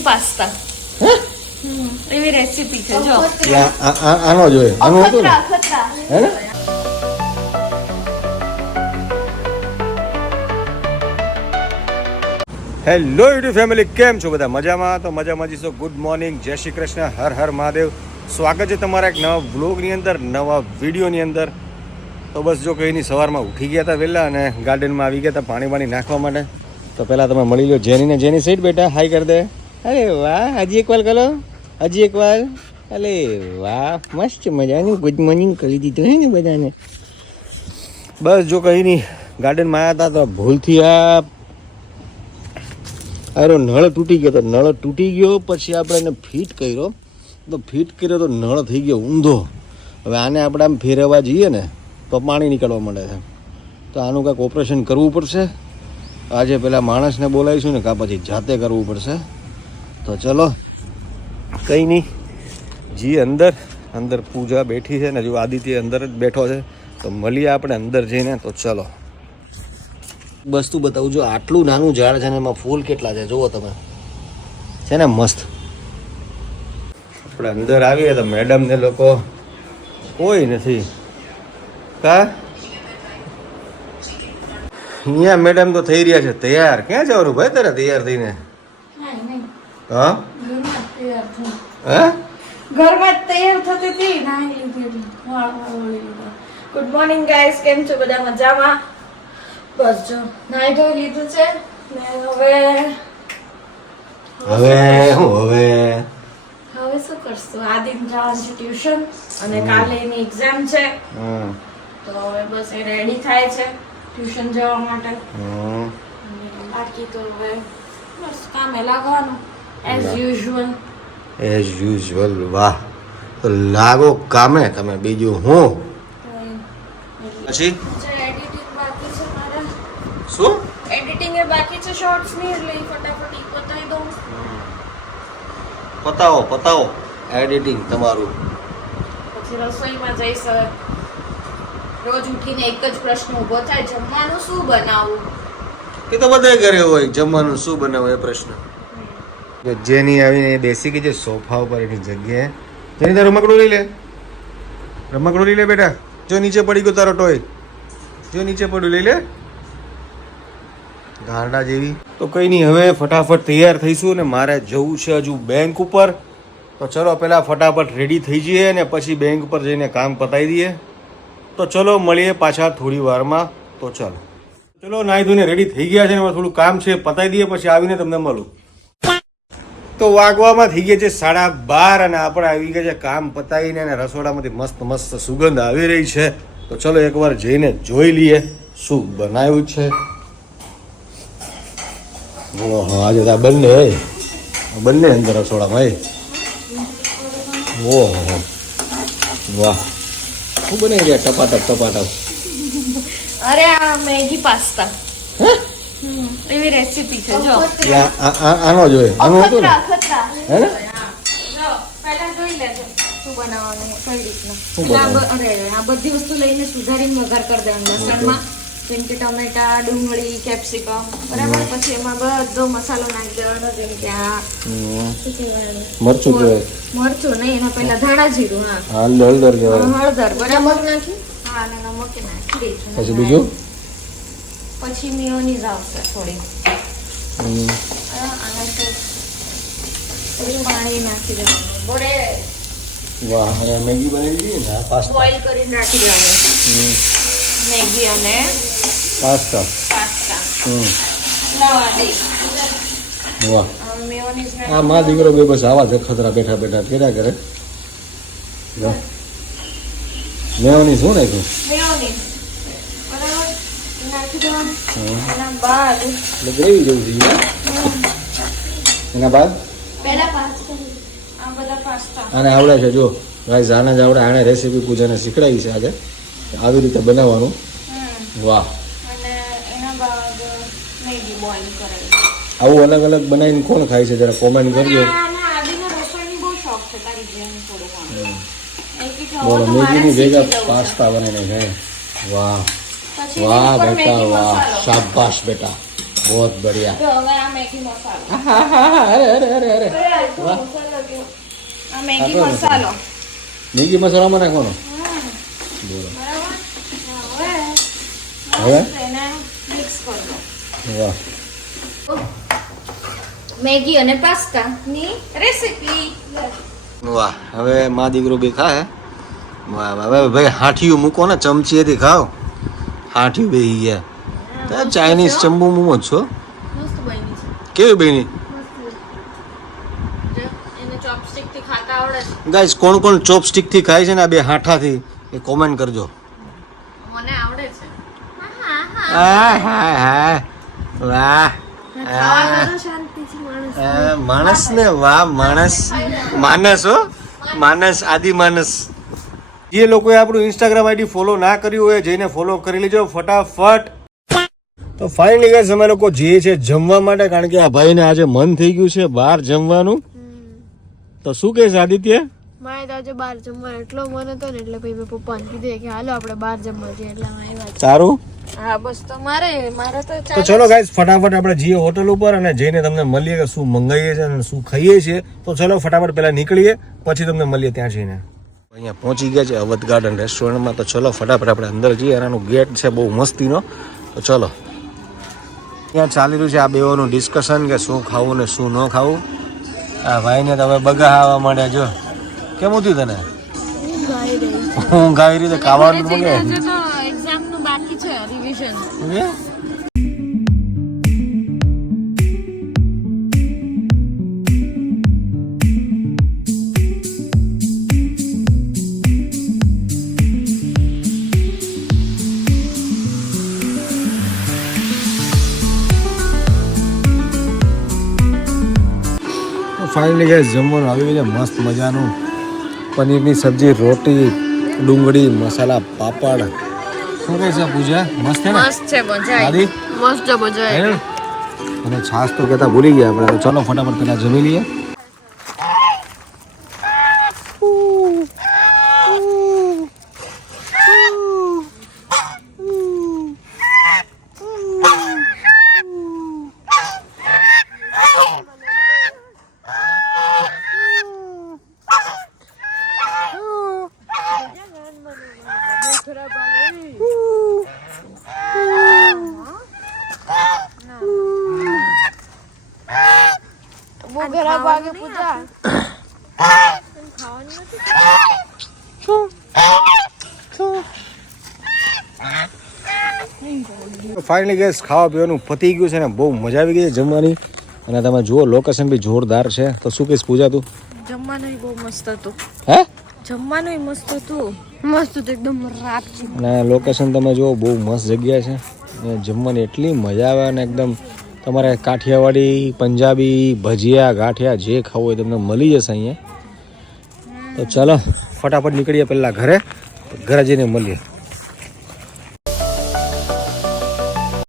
Maggi pasta એવી recipe છે જો આનો જોઈએ આનો હતું ને ખતરા હે ને હેલો યુટ્યુબ ફેમિલી કેમ છો બધા મજામાં તો મજામાં જઈશો ગુડ મોર્નિંગ જય શ્રી કૃષ્ણ હર હર મહાદેવ સ્વાગત છે તમારા એક નવા વ્લોગની અંદર નવા વિડીયોની અંદર તો બસ જો કંઈ નહીં સવારમાં ઉઠી ગયા હતા વહેલા અને ગાર્ડનમાં આવી ગયા હતા પાણી નાખવા માટે તો પહેલાં તમે મળી લો જેનીને જેની સીટ બેટા હાઈ કરી દે અરે વાહ હજી એક વાર કરો હજી એક વાર અરે વાહ મસ્ત મજાની ગુડ મોર્નિંગ કરી દીધું હે ને બધાને બસ જો કંઈ નહીં ગાર્ડનમાં આવ્યા હતા તો ભૂલથી આરો નળ તૂટી ગયો તો નળ તૂટી ગયો પછી આપણે એને ફિટ કર્યો તો ફિટ કર્યો તો નળ થઈ ગયો ઊંધો હવે આને આપણે આમ ફેરવવા જઈએ ને તો પાણી નીકળવા માંડે છે તો આનું કાંઈક ઓપરેશન કરવું પડશે આજે પેલા માણસને બોલાવીશું ને કાં પછી જાતે કરવું પડશે તો ચલો કંઈ નહીં જી અંદર પૂજા બેઠી છે ને જો આદિત્ય અંદર જ બેઠો છે તો મળીએ આપણે અંદર જઈને તો ચલો વસ્તુ બતાવું જો આટલું નાનું ઝાડ છે ને એમાં ફૂલ કેટલા છે જુઓ તમે છે ને મસ્ત આપણે અંદર આવીએ તો મેડમ ને લોકો કોઈ નથી કા અહીંયા મેડમ તો થઈ રહ્યા છે તૈયાર ક્યાં જવાનું ભાઈ તારે તૈયાર થઈને હા હા ઘરમાં જ તૈયાર થતી હતી નાઈ લીધી ગુડ મોર્નિંગ ગાઈસ કેમ છો બધા મજામાં બસ જો નાઈ ધોઈ લીધું છે ને હવે શું કરશું આદિન જવાનું છે ટ્યુશન અને કાલે એની એક્ઝામ છે તો હવે બસ એ રેડી થાય છે ટ્યુશન જવા માટે બાકી તો હવે બસ કામે લાગવાનું એઝ યુઝ્યુઅલ વાહ તો લાગો કામે તમે બીજું હું પછી શું એડિટિંગ એ બાકી છે શોર્ટ્સ ની એટલે ફટાફટ પતાવી દઉં પતાવો એડિટિંગ તમારું પછી રસોઈમાં જઈશ રોજ ઉઠીને એક જ પ્રશ્ન ઊભો થાય જમવાનું શું બનાવવું એ તો બધાય ઘરે હોય જમવાનું શું બનાવવું એ પ્રશ્ન જેની આવીને બેસી ગઈ છે સોફા ઉપર એની જગ્યાએ જેની તારું રમકડું લઈ લે બેટા જો નીચે પડી ગયો તારો ટોય જો નીચે પડ્યું લઈ લે ગાંડા જેવી તો કંઈ નહીં હવે ફટાફટ તૈયાર થઈશું ને મારે જવું છે હજુ બેંક ઉપર તો ચલો પહેલાં ફટાફટ રેડી થઈ જઈએ ને પછી બેંક પર જઈને કામ પતાવી દઈએ તો ચલો મળીએ પાછા થોડી વારમાં તો ચલો નાહી ધોઈને રેડી થઈ ગયા છે ને થોડું કામ છે પતાવી દઈએ પછી આવીને તમને મળું તો વાગવામાં થઈ ગયા છે 12:30 અને આપણે આવી ગયા છે કામ પતાવીને અને રસોડામાંથી મસ્ત સુગંધ આવી રહી છે તો ચલો એકવાર જઈને જોઈ લઈએ શું બનાવ્યું છે ઓહો આજે તો બંને અંદર રસોડામાં ઓહો વાહ શું બનાવી રહ્યા ટપાટપ અરે આ મેગી પાસ્તા એવી રેસીપી છે જો આનો જોઈએ આનું હતું ને હે ને પહેલા જોઈ લેજો શું બનાવવાનું કઈ રીતના અરે આ બધી વસ્તુ લઈને સુધારીને વઘાર કરી દેવાનું લસણમાં જેમ કે ટમેટા ડુંગળી કેપ્સિકમ બરાબર પછી એમાં બધો મસાલો નાખી દેવાનો જેમ કે આ મરચું નહીં એના પહેલા ધાણા જીરું હળદર બરાબર નાખી હા અને નમક નાખી દઈશું પછી બીજું પછી મેયોનીઝ આવશે થોડી અને થોડી પાણી નાખી દેવાનું બોડે વાહ અને મેગી બનાવી દીધી ને પાસ્તા બોઇલ કરીને રાખી દેવાનું મેગી અને પાસ્તા વાહ આ માં દીકરો બે બસ આવા જ ખતરા બેઠા કર્યા કરે મેયોની શું નાખ્યું નાખી દેવાનું એના બાદ ગ્રેવી જેવું થઈ ગયું એના બાદ આને આવડે છે જો ગાઈસ આને જ આવડે આને રેસીપી પૂજાને શીખડાવી છે આજે આવી રીતે બનાવવાનું વાહ આવું અલગ બનાવીને કોણ ખાય છે જરા કોમેન્ટ કરજો બોલો મેગીની ભેગા પાસ્તા બનાવીને ખાય વાહ બેટા વાહ શાબાશ બેટા बहुत बढ़िया તો હવે આ મેગી મસાલો अरे वाह આ મેગી મસાલો मैगी मसाला में नाखવાનો બરાબર હવે એને મિક્સ કરી દો વાહ મેગી અને પાસ્તા ની રેસીપી વાહ હવે માં દીકરો બે ખાય વાહ વાહ હવે ભાઈ હાઠિયું મૂકો ને ચમચીએથી ખાઓ હાઠિયું બે ગયા તો ચાઇનીઝ ચંબુ મુમો જ છો મસ્ત બની છે કેવી બેની જો એને ચોપસ્ટિક થી ખાતા આવડે છે ગાઈસ કોણ કોણ ચોપસ્ટિક થી ખાય છે ને આ બે હાઠાથી એ કોમેન્ટ કરજો મને આવડે છે હા હા હા વાહ ખાવા કરો શાંતિથી માણસ માણસ ને વાહ માણસ માનસ હો માનસ આદિ માનસ જે લોકોએ આપણું ઇન્સ્ટાગ્રામ આઈડી ફોલો ના કર્યું હોય જઈને ફોલો કરી લેજો ફટાફટ તો ફાઇનલી ગાઈસ અમે લોકો જઈએ છે જમવા માટે કારણ કે આ ભાઈને આજે મન થઈ ગયું છે બહાર જમવાનું તો શું કહેશ આદિત્ય મારે તો આજે બહાર જમવાનો એટલો મન હતો ને એટલે ભાઈ મેં પપ્પાને કીધું કે હાલો આપણે બહાર જમવા જઈએ એટલે અમે આવ્યા સારું હા બસ તો મારે તો તો ચલો ગાઈસ ફટાફટ આપણે જઈએ હોટલ ઉપર અને જઈને તમને મળીએ કે શું મંગાવીએ છીએ અને શું ખાઈએ છીએ તો ચલો ફટાફટ પહેલા નીકળીએ પછી તમને મળીએ ત્યાં જઈને અહીંયા પહોંચી ગયા છે અવધ ગાર્ડન રેસ્ટોરન્ટમાં તો ચલો ફટાફટ આપણે અંદર જઈએ એનાનું ગેટ છે બહુ મસ્તીનો તો ચલો ત્યાં ચાલી રહ્યું છે આ બેઓનું ડિસ્કશન કે શું ખાવું ને શું ન ખાવું આ ભાઈને તો હવે બગા આવવા માંડ્યા જો કેમ થયું તને હું ગાવી રીતે ખાવાનું મંગે તો એક્ઝામ નું બાકી છે રિવિઝન ફાઇનલી ગેસ જમવાનું આવી ગયું છે મસ્ત મજાનું પનીરની સબ્જી રોટી ડુંગળી મસાલા પાપડ શું કહે છે પૂજા મસ્ત છે ને મસ્ત છે મજા દાદી મસ્ત મજા હે? અને છાશ તો કહેતા ભૂલી ગયા આપણે તો ચલો ફટાફટ પેલા જમી લઈએ બહુ ખરાબ વાગે પૂજા ફાઇનલી ગેસ ખાવા પીવાનું પતી ગયું છે ને બહુ મજા આવી ગઈ છે જમવાની અને તમે જુઓ લોકેશન બી જોરદાર છે તો શું કહીશ પૂજા તું જમવાનું બહુ મસ્ત હતું હે જમવાનું મસ્ત હતું મસ્ત તો એકદમ રાપચી અને લોકેશન તમે જુઓ બહુ મસ્ત જગ્યા છે અને જમવાની એટલી મજા આવે અને એકદમ તમારે કાઠિયાવાડી પંજાબી ભજીયા ગાંઠિયા જે ખાવું હોય તમને મળી જશે અહીંયા તો ચાલો ફટાફટ નીકળીએ પહેલાં ઘરે જઈને મળીએ